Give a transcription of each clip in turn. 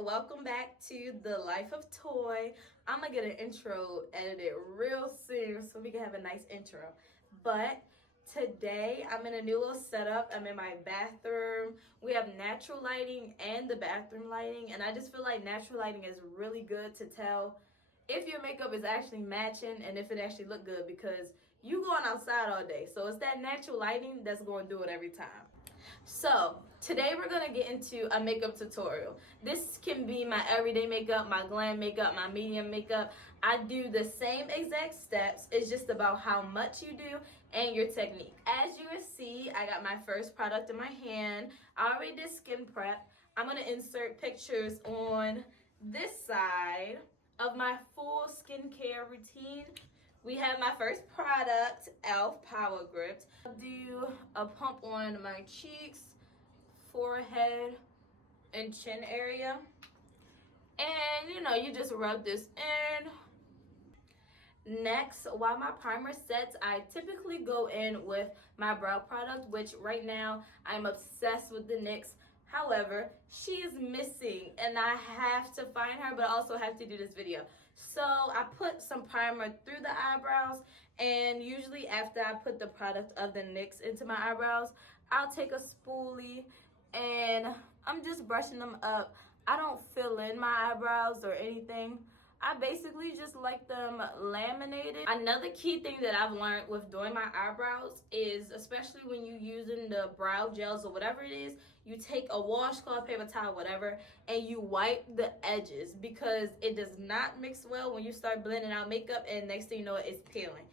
welcome back to The Life of Toy. I'm gonna get an intro edited real soon so we can have a nice intro. But today I'm in a new little setup. I'm in my bathroom. We have natural lighting and the bathroom lighting, and I just feel like natural lighting is really good to tell if your makeup is actually matching and if it actually look good, because you going outside all day. So it's that natural lighting that's going to do it every time. So today we're going to get into a makeup tutorial. This can be my everyday makeup, my glam makeup, my medium makeup. I do the same exact steps. It's just about how much you do and your technique. As you can see, I got my first product in my hand. I already did skin prep. I'm going to insert pictures on this side of my full skincare routine. We have my first product, e.l.f. Power Grips. I'll do a pump on my cheeks, forehead, and chin area. And you just rub this in. Next, while my primer sets, I typically go in with my brow product, which right now I'm obsessed with the NYX. However, she is missing and I have to find her, but I also have to do this video. So I put some primer through the eyebrows, and usually after I put the product of the NYX into my eyebrows, I'll take a spoolie and I'm just brushing them up. I don't fill in my eyebrows or anything. I basically just like them laminated. Another key thing that I've learned with doing my eyebrows is, especially when you're using the brow gels or whatever it is, you take a washcloth, paper towel, whatever, and you wipe the edges, because it does not mix well when you start blending out makeup, and next thing you know, it's peeling.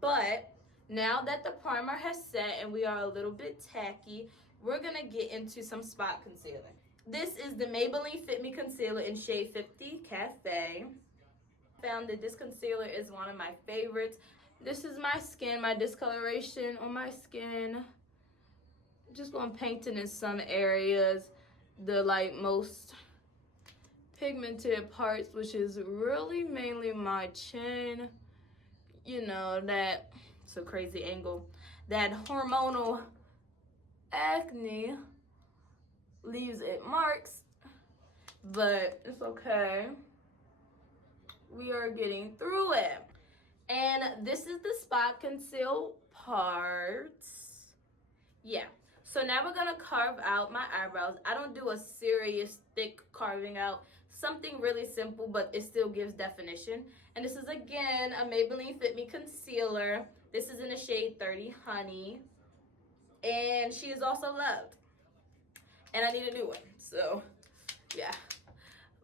But now that the primer has set and we are a little bit tacky, we're gonna get into some spot concealer. This is the Maybelline Fit Me Concealer in shade 50 Cafe. Found that this concealer is one of my favorites. This is my skin, my discoloration on my skin. Just going to paint it in some areas, the most pigmented parts, which is really mainly my chin. It's a crazy angle. That hormonal acne leaves it marks, but it's okay. We are getting through it. And this is the spot conceal parts. Yeah. So now we're going to carve out my eyebrows. I don't do a serious thick carving out. Something really simple, but it still gives definition. And this is, again, a Maybelline Fit Me Concealer. This is in the shade 30 Honey. And she is also loved. And I need a new one. So, yeah.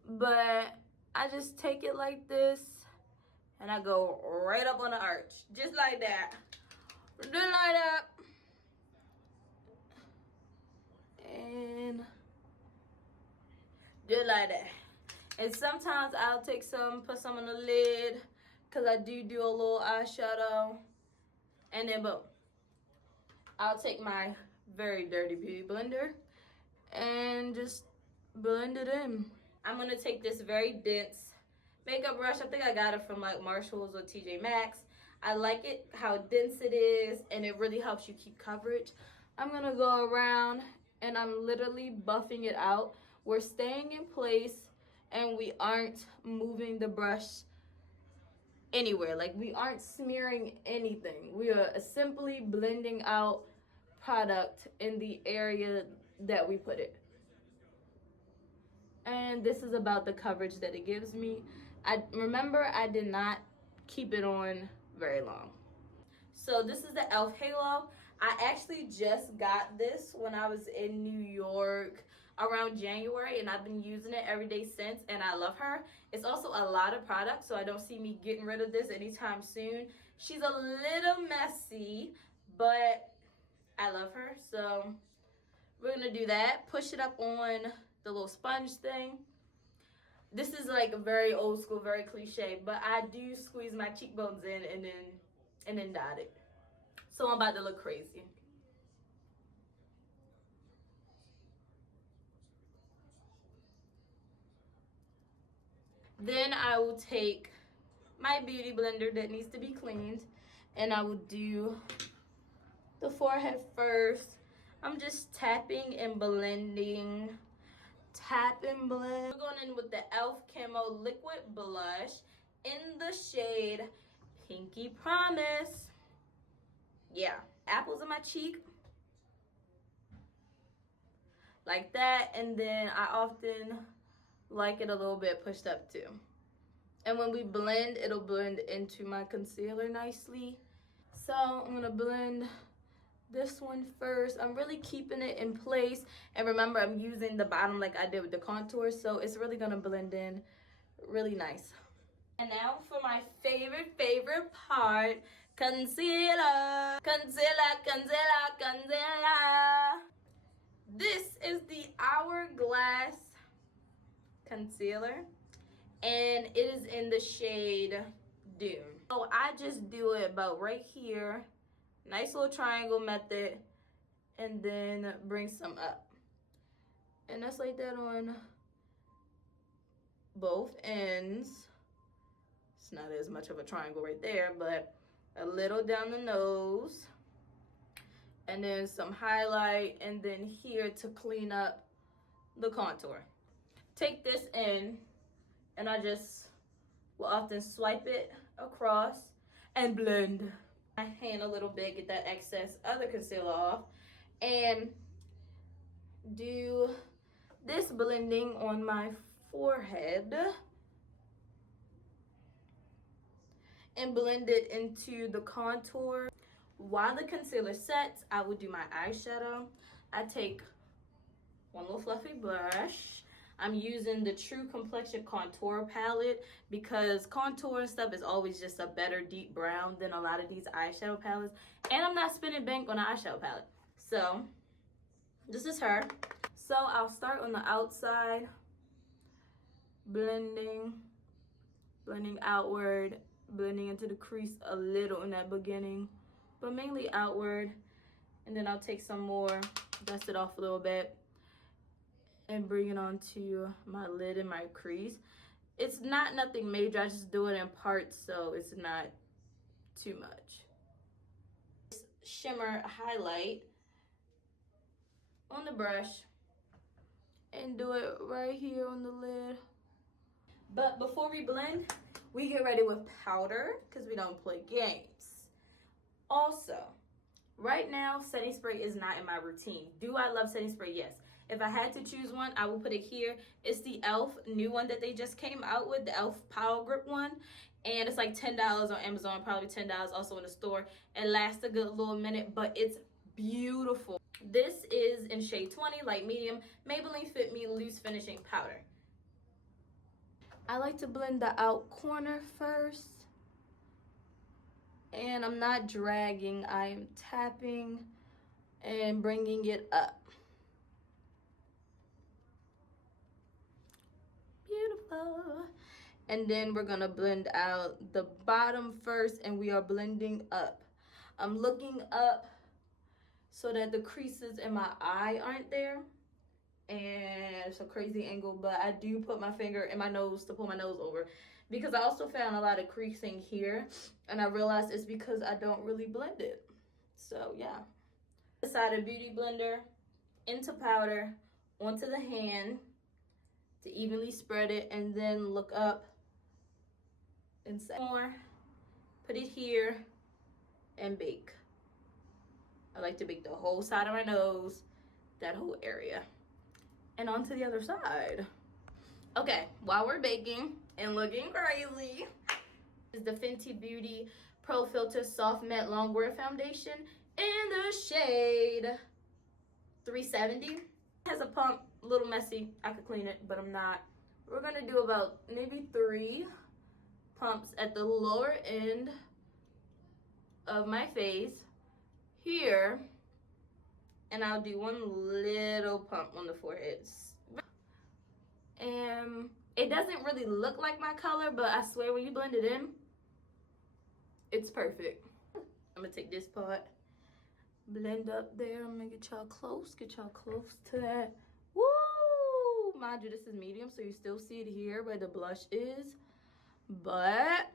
But I just take it like this, and I go right up on the arch, just like that. Just like that. And just like that. And sometimes I'll take some, put some on the lid, because I do a little eyeshadow. And then boom. I'll take my very dirty beauty blender and just blend it in. I'm going to take this very dense makeup brush. I think I got it from Marshalls or TJ Maxx. I like it how dense it is, and it really helps you keep coverage. I'm going to go around and I'm literally buffing it out. We're staying in place and we aren't moving the brush anywhere. We aren't smearing anything. We are simply blending out product in the area that we put it. And this is about the coverage that it gives me. I did not keep it on very long. So this is the e.l.f. Halo. I actually just got this when I was in New York around January, and I've been using it every day since, and I love her. It's also a lot of product, so I don't see me getting rid of this anytime soon. She's a little messy, but I love her. So we're gonna do that. Push it up on the little sponge thing. This is very old school, very cliche, but I do squeeze my cheekbones in and then dot it. So I'm about to look crazy. Then I will take my beauty blender that needs to be cleaned, and I will do the forehead first. I'm just tapping and blending and blend. We're going in with the e.l.f. Camo Liquid Blush in the shade Pinky Promise. Yeah, apples in my cheek. Like that, and then I often like it a little bit pushed up too. And when we blend, it'll blend into my concealer nicely. So I'm gonna blend this one first. I'm really keeping it in place. And remember, I'm using the bottom like I did with the contour, so it's really gonna blend in really nice. And now for my favorite part, concealer. Concealer. This is the Hourglass concealer, and it is in the shade Dune. So I just do it about right here, nice little triangle method, and then bring some up. And that's like that on both ends. It's not as much of a triangle right there, but a little down the nose. And then some highlight, and then here to clean up the contour. Take this in, and I just will often swipe it across and blend my hand a little bit, get that excess other concealer off, and do this blending on my forehead and blend it into the contour. While the concealer sets, I will do my eyeshadow. I take one little fluffy brush. I'm using the True Complexion Contour Palette because contour and stuff is always just a better deep brown than a lot of these eyeshadow palettes. And I'm not spending bank on an eyeshadow palette. So, this is her. So, I'll start on the outside, blending outward, blending into the crease a little in that beginning, but mainly outward. And then I'll take some more, dust it off a little bit, and bring it onto my lid and my crease. It's not nothing major, I just do it in parts, so it's not too much. Shimmer highlight on the brush and do it right here on the lid. But before we blend, we get ready with powder because we don't play games. Also, right now, setting spray is not in my routine. Do I love setting spray? Yes. If I had to choose one, I will put it here. It's the e.l.f. new one that they just came out with, the e.l.f. Power Grip one. And it's like $10 on Amazon, probably $10 also in the store. It lasts a good little minute, but it's beautiful. This is in shade 20, light medium, Maybelline Fit Me Loose Finishing Powder. I like to blend the out corner first. And I'm not dragging, I am tapping and bringing it up. Beautiful. And then we're gonna blend out the bottom first, and we are blending up. I'm looking up so that the creases in my eye aren't there. And it's a crazy angle, but I do put my finger in my nose to pull my nose over, because I also found a lot of creasing here, and I realized it's because I don't really blend it. So yeah. Inside a beauty blender, into powder, onto the hand to evenly spread it, and then look up and set more, put it here, and bake. I like to bake the whole side of my nose, that whole area. And onto the other side. Okay, while we're baking and looking crazy, is the Fenty Beauty Pro Filter Soft Matte Longwear Foundation in the shade 370. It has a pump, a little messy. I could clean it, but I'm not. We're gonna do about maybe 3 pumps at the lower end of my face here, and I'll do one little pump on the forehead. And it doesn't really look like my color, but I swear when you blend it in, it's perfect. I'm gonna take this part, blend up there. I'm gonna get y'all close to that. Woo! Mind you, this is medium, so you still see it here where the blush is, but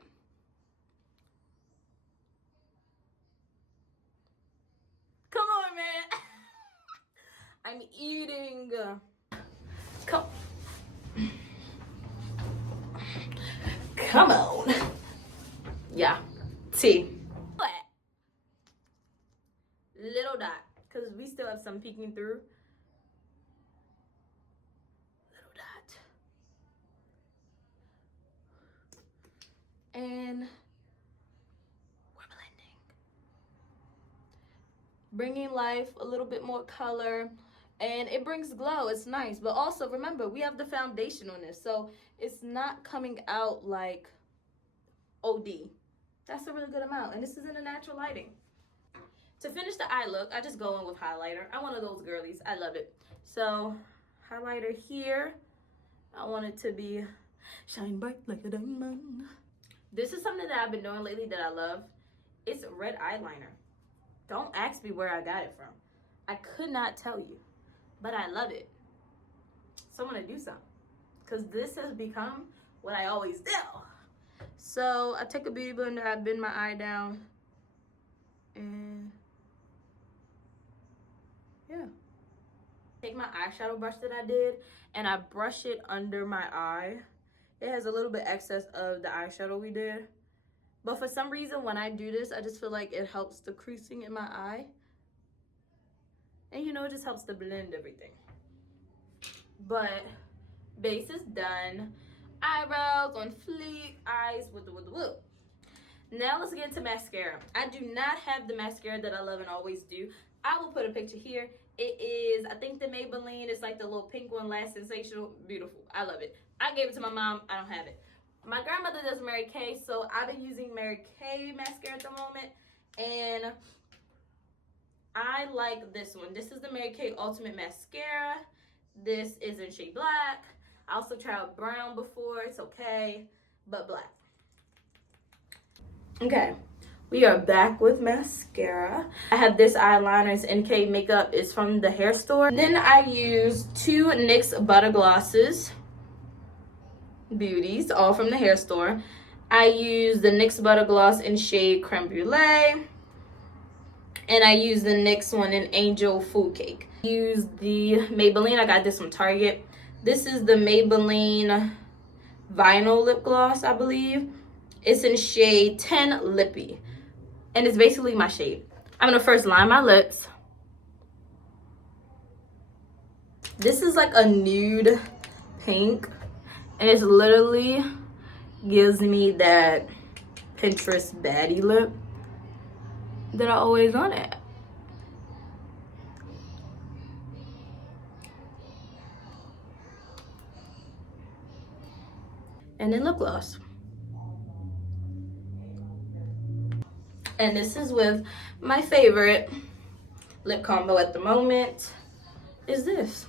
come on, man. I'm eating. Come. Come on. Yeah. T. Little dot. Because we still have some peeking through. Little dot. And we're blending. Bringing life, a little bit more color. And it brings glow. It's nice. But also, remember, we have the foundation on this. So it's not coming out like OD. That's a really good amount. And this is in a natural lighting. To finish the eye look, I just go in with highlighter. I'm one of those girlies. I love it. So, highlighter here. I want it to be shine bright like a diamond. This is something that I've been doing lately that I love. It's red eyeliner. Don't ask me where I got it from. I could not tell you. But I love it. So I'm going to do something. Because this has become what I always do. So, I take a beauty blender. I bend my eye down. And yeah. Take my eyeshadow brush that I did and I brush it under my eye. It has a little bit excess of the eyeshadow we did. But for some reason, when I do this, I just feel like it helps the creasing in my eye. And you know, it just helps to blend everything. But base is done. Eyebrows on fleek, eyes with the whoop. Now let's get into mascara. I do not have the mascara that I love and always do. I will put a picture here. It is, I think the Maybelline. It's like the little pink one, Last Sensational. Beautiful. I love it. I gave it to my mom. I don't have it. My grandmother does Mary Kay, so I've been using Mary Kay mascara at the moment. And I like this one. This is the Mary Kay Ultimate Mascara. This is in shade black. I also tried brown before. It's okay, but black. Okay, we are back with mascara. I have this eyeliner. It's NK Makeup. It's from the hair store. Then I use two NYX Butter Glosses. Beauties, all from the hair store. I use the NYX Butter Gloss in shade Creme Brulee. And I use the NYX one in Angel Food Cake. I use the Maybelline. I got this from Target. This is the Maybelline Vinyl Lip Gloss, I believe. It's in shade 10 Lippy. And it's basically my shade. I'm going to first line my lips. This is like a nude pink. And it literally gives me that Pinterest baddie lip that I always want it. And then lip gloss. And this is with my favorite lip combo at the moment is this.